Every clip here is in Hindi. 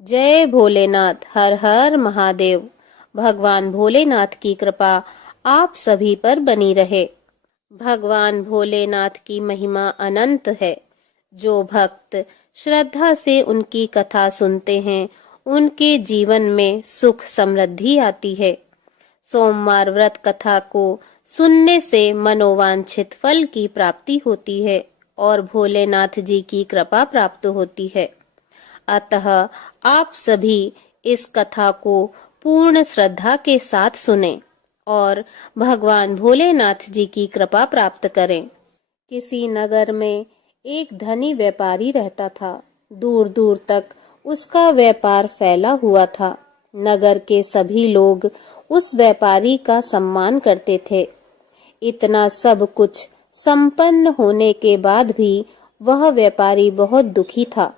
जय भोलेनाथ। हर हर महादेव। भगवान भोलेनाथ की कृपा आप सभी पर बनी रहे। भगवान भोलेनाथ की महिमा अनंत है। जो भक्त श्रद्धा से उनकी कथा सुनते हैं, उनके जीवन में सुख समृद्धि आती है। सोमवार व्रत कथा को सुनने से मनोवांछित फल की प्राप्ति होती है और भोलेनाथ जी की कृपा प्राप्त होती है। अतः आप सभी इस कथा को पूर्ण श्रद्धा के साथ सुनें और भगवान भोलेनाथ जी की कृपा प्राप्त करें। किसी नगर में एक धनी व्यापारी रहता था। दूर दूर तक उसका व्यापार फैला हुआ था। नगर के सभी लोग उस व्यापारी का सम्मान करते थे। इतना सब कुछ संपन्न होने के बाद भी वह व्यापारी बहुत दुखी था,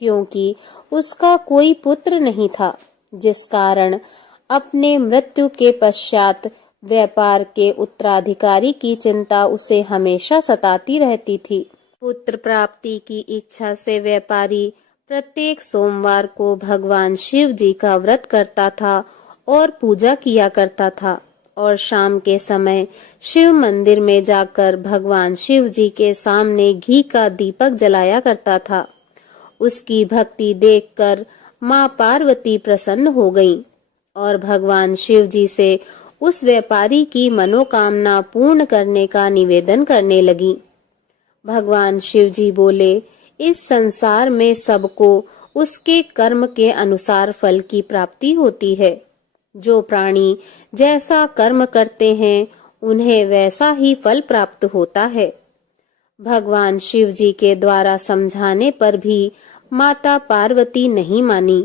क्योंकि उसका कोई पुत्र नहीं था, जिस कारण अपने मृत्यु के पश्चात व्यापार के उत्तराधिकारी की चिंता उसे हमेशा सताती रहती थी। पुत्र प्राप्ति की इच्छा से व्यापारी प्रत्येक सोमवार को भगवान शिव जी का व्रत करता था और पूजा किया करता था, और शाम के समय शिव मंदिर में जाकर भगवान शिव जी के सामने घी का दीपक जलाया करता था। उसकी भक्ति देखकर माँ पार्वती प्रसन्न हो गईं और भगवान शिव जी से उस व्यापारी की मनोकामना पूर्ण करने का निवेदन करने लगी। भगवान शिव जी बोले, इस संसार में सबको उसके कर्म के अनुसार फल की प्राप्ति होती है। जो प्राणी जैसा कर्म करते हैं, उन्हें वैसा ही फल प्राप्त होता है। भगवान शिव जी के द्वारा समझाने पर भी माता पार्वती नहीं मानी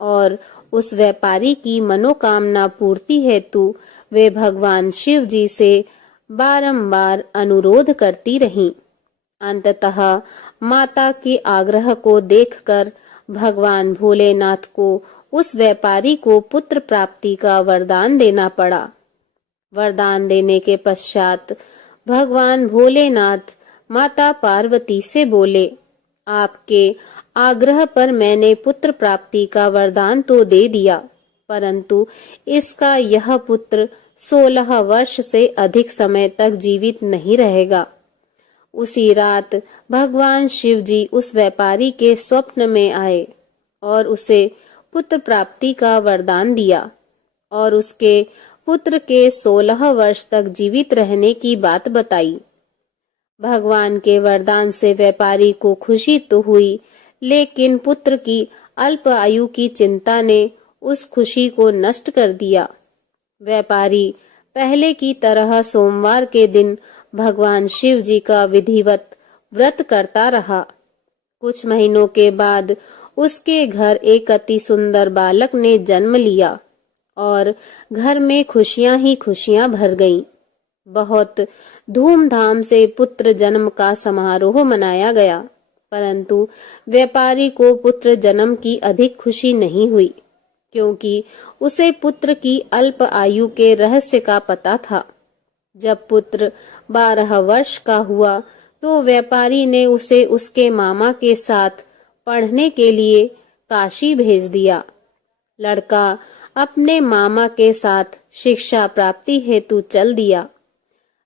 और उस व्यापारी की मनोकामना पूर्ति हेतु वे भगवान शिव जी से बारंबार अनुरोध करती रहीं। अंततः माता के आग्रह को देखकर भगवान भोलेनाथ को उस व्यापारी को पुत्र प्राप्ति का वरदान देना पड़ा। वरदान देने के पश्चात भगवान भोलेनाथ माता पार्वती से बोले, आपके आग्रह पर मैंने पुत्र प्राप्ति का वरदान तो दे दिया, परंतु इसका यह पुत्र 16 वर्ष से अधिक समय तक जीवित नहीं रहेगा। उसी रात भगवान शिव जी उस व्यापारी के स्वप्न में आए और उसे पुत्र प्राप्ति का वरदान दिया और उसके पुत्र के 16 वर्ष तक जीवित रहने की बात बताई। भगवान के वरदान से व्यापारी को खुशी तो हुई, लेकिन पुत्र की अल्प आयु की चिंता ने उस खुशी को नष्ट कर दिया। व्यापारी पहले की तरह सोमवार के दिन भगवान शिव जी का विधिवत व्रत करता रहा। कुछ महीनों के बाद उसके घर एक अति सुंदर बालक ने जन्म लिया और घर में खुशियां ही खुशियां भर गईं। बहुत धूमधाम से पुत्र जन्म का समारोह मनाया गया, परंतु व्यापारी को पुत्र जन्म की अधिक खुशी नहीं हुई, क्योंकि उसे पुत्र की अल्प आयु के रहस्य का पता था। जब पुत्र 12 वर्ष का हुआ तो व्यापारी ने उसे उसके मामा के साथ पढ़ने के लिए काशी भेज दिया। लड़का अपने मामा के साथ शिक्षा प्राप्ति हेतु चल दिया।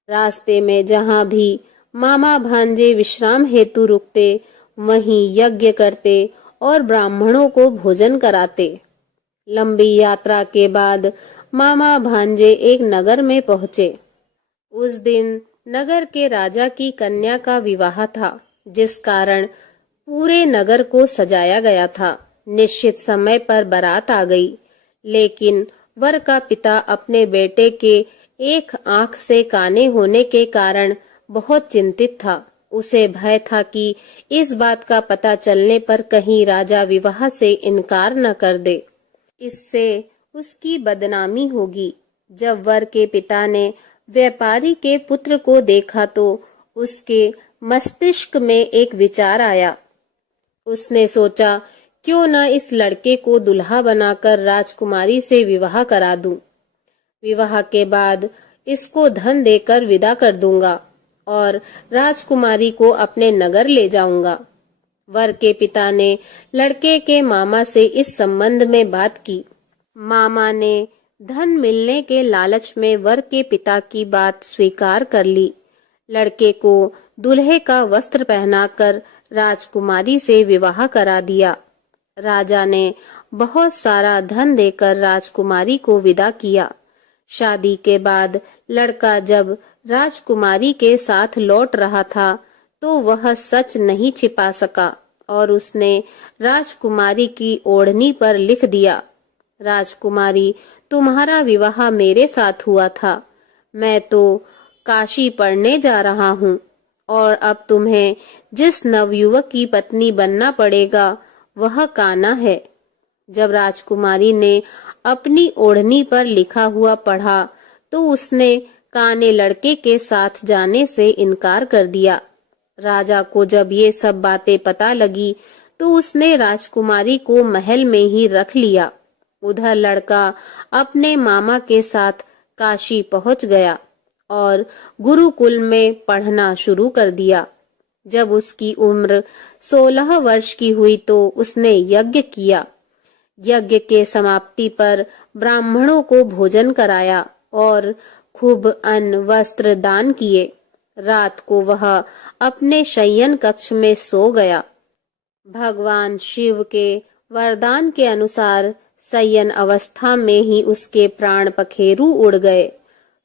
रास्ते में जहाँ भी मामा भांजे विश्राम हेतु रुकते, वहीं यज्ञ करते और ब्राह्मणों को भोजन कराते। लंबी यात्रा के बाद मामा भांजे एक नगर में पहुंचे। उस दिन नगर के राजा की कन्या का विवाह था, जिस कारण पूरे नगर को सजाया गया था। निश्चित समय पर बारात आ गई, लेकिन वर का पिता अपने बेटे के एक आंख से काने होने के कारण बहुत चिंतित था। उसे भय था कि इस बात का पता चलने पर कहीं राजा विवाह से इनकार न कर दे, इससे उसकी बदनामी होगी। जब वर के पिता ने व्यापारी के पुत्र को देखा तो उसके मस्तिष्क में एक विचार आया। उसने सोचा, क्यों न इस लड़के को दुल्हा बनाकर राजकुमारी से विवाह करा दूं। विवाह के बाद इसको धन देकर विदा कर दूंगा और राजकुमारी को अपने नगर ले जाऊंगा। वर के पिता ने लड़के के मामा से इस संबंध में बात की। मामा ने धन मिलने के लालच में वर के पिता की बात स्वीकार कर ली। लड़के को दूल्हे का वस्त्र पहनाकर राजकुमारी से विवाह करा दिया। राजा ने बहुत सारा धन देकर राजकुमारी को विदा किया। शादी के बाद लड़का जब राजकुमारी के साथ लौट रहा था तो वह सच नहीं छिपा सका और उसने राजकुमारी की ओढ़नी पर लिख दिया, राजकुमारी, तुम्हारा विवाह मेरे साथ हुआ था। मैं तो काशी पढ़ने जा रहा हूँ और अब तुम्हें जिस नवयुवक की पत्नी बनना पड़ेगा वह कान्हा है। जब राजकुमारी ने अपनी ओढ़नी पर लिखा हुआ पढ़ा तो उसने काने लड़के के साथ जाने से इनकार कर दिया। राजा को जब ये सब बातें पता लगी तो उसने राजकुमारी को महल में ही रख लिया। उधर लड़का अपने मामा के साथ काशी पहुंच गया और गुरुकुल में पढ़ना शुरू कर दिया। जब उसकी उम्र 16 वर्ष की हुई तो उसने यज्ञ किया। यज्ञ के समाप्ति पर ब्राह्मणों को भोजन कराया और खूब अन्न वस्त्र दान किए। रात को वह अपने शयन कक्ष में सो गया। भगवान शिव के वरदान के अनुसार शयन अवस्था में ही उसके प्राण पखेरु उड़ गए।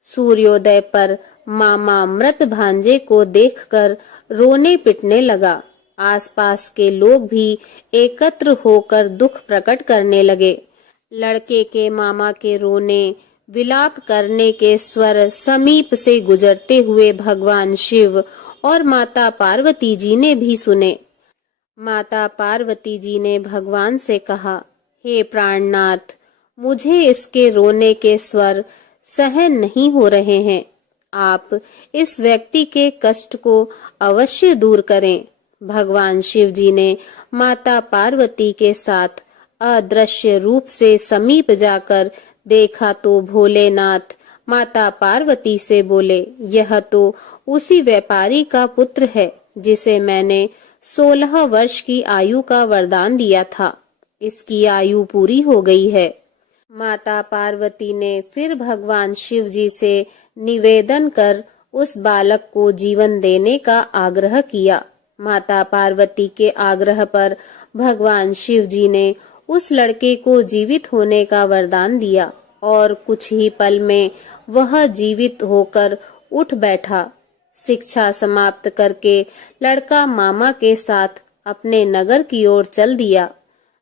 सूर्योदय पर मामा मृत भांजे को देखकर रोने पिटने लगा। आसपास के लोग भी एकत्र होकर दुख प्रकट करने लगे। लड़के के मामा के रोने विलाप करने के स्वर समीप से गुजरते हुए भगवान शिव और माता पार्वती जी ने भी सुने। माता पार्वती जी ने भगवान से कहा, हे प्राणनाथ, मुझे इसके रोने के स्वर सहन नहीं हो रहे हैं। आप इस व्यक्ति के कष्ट को अवश्य दूर करें। भगवान शिव जी ने माता पार्वती के साथ अदृश्य रूप से समीप जाकर देखा तो भोलेनाथ माता पार्वती से बोले, यह तो उसी व्यापारी का पुत्र है जिसे मैंने 16 वर्ष की आयु का वरदान दिया था। इसकी आयु पूरी हो गई है। माता पार्वती ने फिर भगवान शिव जी से निवेदन कर उस बालक को जीवन देने का आग्रह किया। माता पार्वती के आग्रह पर भगवान शिव जी ने उस लड़के को जीवित होने का वरदान दिया और कुछ ही पल में वह जीवित होकर उठ बैठा। शिक्षा समाप्त करके लड़का मामा के साथ अपने नगर की ओर चल दिया।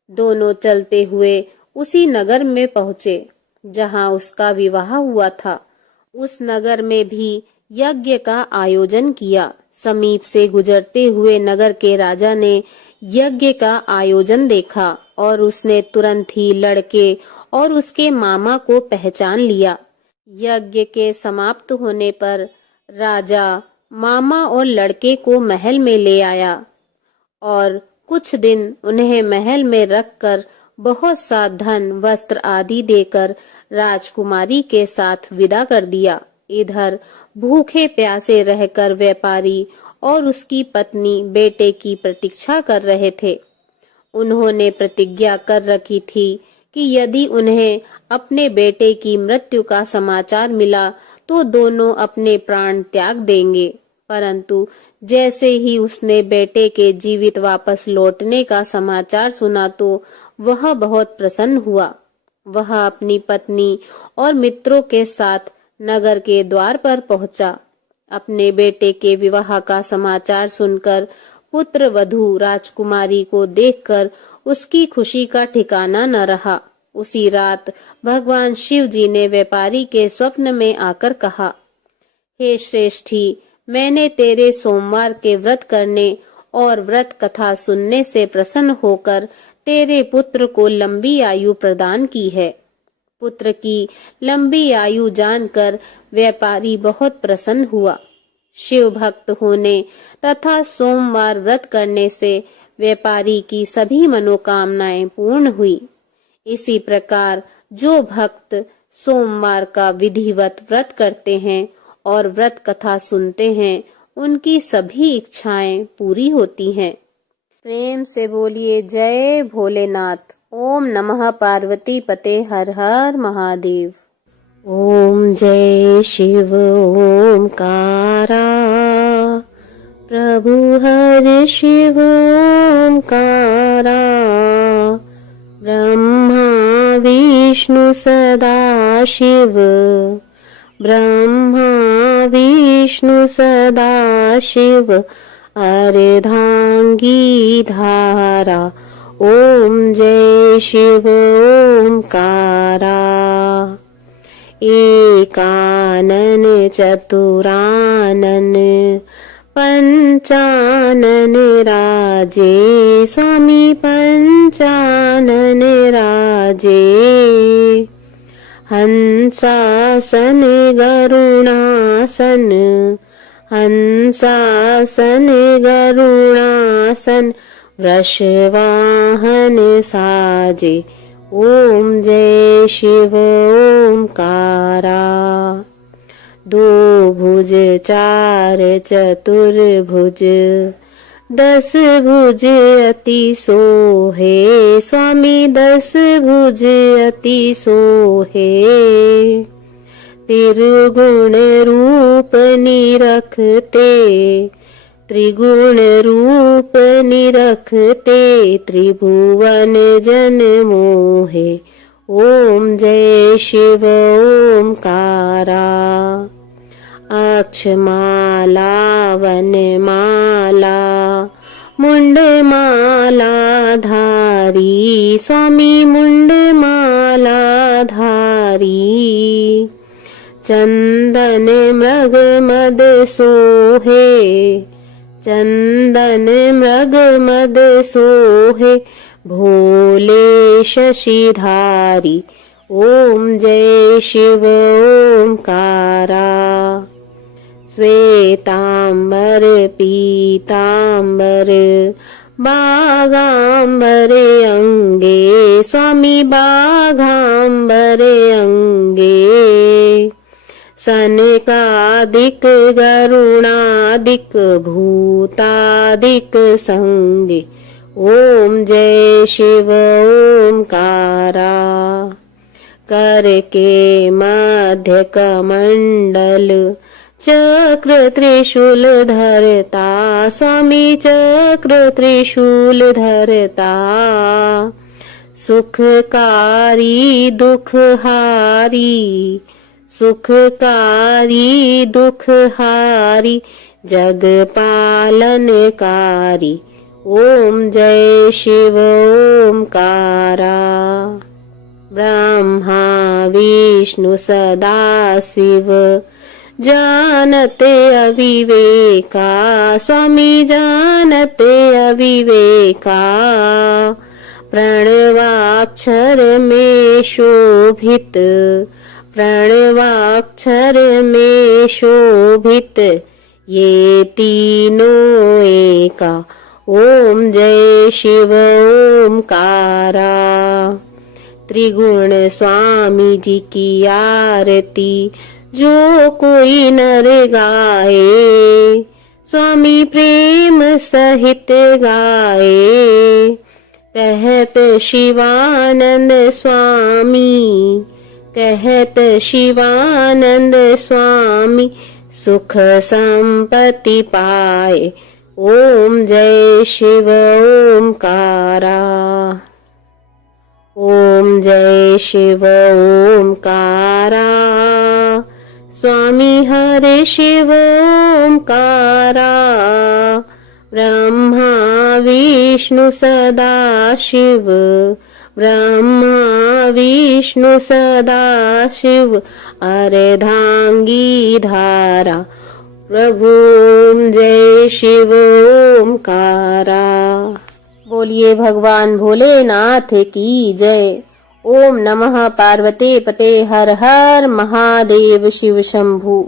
दोनों चलते हुए उसी नगर में पहुंचे जहां उसका विवाह हुआ था। उस नगर में भी यज्ञ का आयोजन किया। समीप से गुजरते हुए नगर के राजा ने यज्ञ का आयोजन देखा और उसने तुरंत ही लड़के और उसके मामा को पहचान लिया। यज्ञ के समाप्त होने पर राजा मामा और लड़के को महल में ले आया और कुछ दिन उन्हें महल में रखकर बहुत सा धन वस्त्र आदि देकर राजकुमारी के साथ विदा कर दिया। इधर भूखे प्यासे रहकर व्यापारी और उसकी पत्नी बेटे की प्रतीक्षा कर रहे थे। उन्होंने प्रतिज्ञा कर रखी थी कि यदि उन्हें अपने बेटे की मृत्यु का समाचार मिला तो दोनों अपने प्राण त्याग देंगे। परंतु जैसे ही उसने बेटे के जीवित वापस लौटने का समाचार सुना तो वह बहुत प्रसन्न हुआ। वह अपनी पत्नी और मित्रों के साथ नगर के द्वार पर पहुंचा। अपने बेटे के विवाह का समाचार सुनकर पुत्र वधू राजकुमारी को देखकर उसकी खुशी का ठिकाना न रहा। उसी रात भगवान शिव जी ने व्यापारी के स्वप्न में आकर कहा, हे श्रेष्ठी, मैंने तेरे सोमवार के व्रत करने और व्रत कथा सुनने से प्रसन्न होकर तेरे पुत्र को लंबी आयु प्रदान की है। पुत्र की लंबी आयु जानकर व्यापारी बहुत प्रसन्न हुआ। शिव भक्त होने तथा सोमवार व्रत करने से व्यापारी की सभी मनोकामनाएं पूर्ण हुई। इसी प्रकार जो भक्त सोमवार का विधिवत व्रत करते हैं और व्रत कथा सुनते हैं, उनकी सभी इच्छाएं पूरी होती हैं। प्रेम से बोलिए जय भोलेनाथ। ओम नमः पार्वती पते हर हर महादेव। ओम जय शिव ओमकारा, प्रभु हर शिव ओमकारा, ब्रह्मा विष्णु सदा शिव, ब्रह्मा विष्णु सदा शिव, अर्धांगी धारा। ओम जय शिव ओमकारा, एकानन चतुरानन पंचानन राजे, स्वामी पंचानन राजे, हंसासन गरुणासन, हंसासन गरुणासन, वृषवाहन साजे। ओम जय शिव ओमकारा, दो भुज चार चतुर्भुज, 10 भुज अति सोहे, स्वामी 10 भुज अति सोहे, त्रिगुण रूप निरखते, त्रिगुण रूप निरखते, त्रिभुवन जन मोहे। ओम जय शिव ओमकारा, अक्षमाला वनमाला, मुंडमाला धारी, स्वामी मुंडमाला धारी, चंदन मृग मद सोहे, चंदन मृग मद सोहे, भोले शशिधारी। ओम जय शिव ओमकारा, श्वेतांबर पीतांबर, बागांबर अंगे, स्वामी बागांबर अंगे, सनकादिक गरुणादिक भूतादिक संगे। ओम जय शिव ओमकारा, कर के मध्य कमंडल, चक्र त्रिशूल धरता, स्वामी चक्र त्रिशूल धरता, सुखकारी दुखहारी, सुखकारी दुखहारी, जग पालनकारी। ओम जय शिव ओमकारा, ब्रह्मा विष्णु सदा शिव, जानते अविवेका, स्वामी जानते अविवेका, प्रणवाक्षर में शोभित, प्रणवाक्षर में शोभित, ये तीनों एका। ओम जय शिव ओमकारा, त्रिगुण स्वामी जी की आरती जो कोई नर गाए, स्वामी प्रेम सहित गाए, कहत शिवानंद स्वामी, कहत शिवानंद स्वामी, सुख संपत्ति पाए। ओम जय शिव ओमकारा, ओम जय शिव ओमकारा, स्वामी हरे शिव ओमकारा, ब्रह्मा विष्णु सदा शिव, ब्रह्मा विष्णु सदा शिव, अर्धांगी धारा। प्रभु ओम जय शिव ओमकारा। बोलिए भगवान भोलेनाथ की जय। ओम नमः पार्वती पते हर हर महादेव शिव शंभु।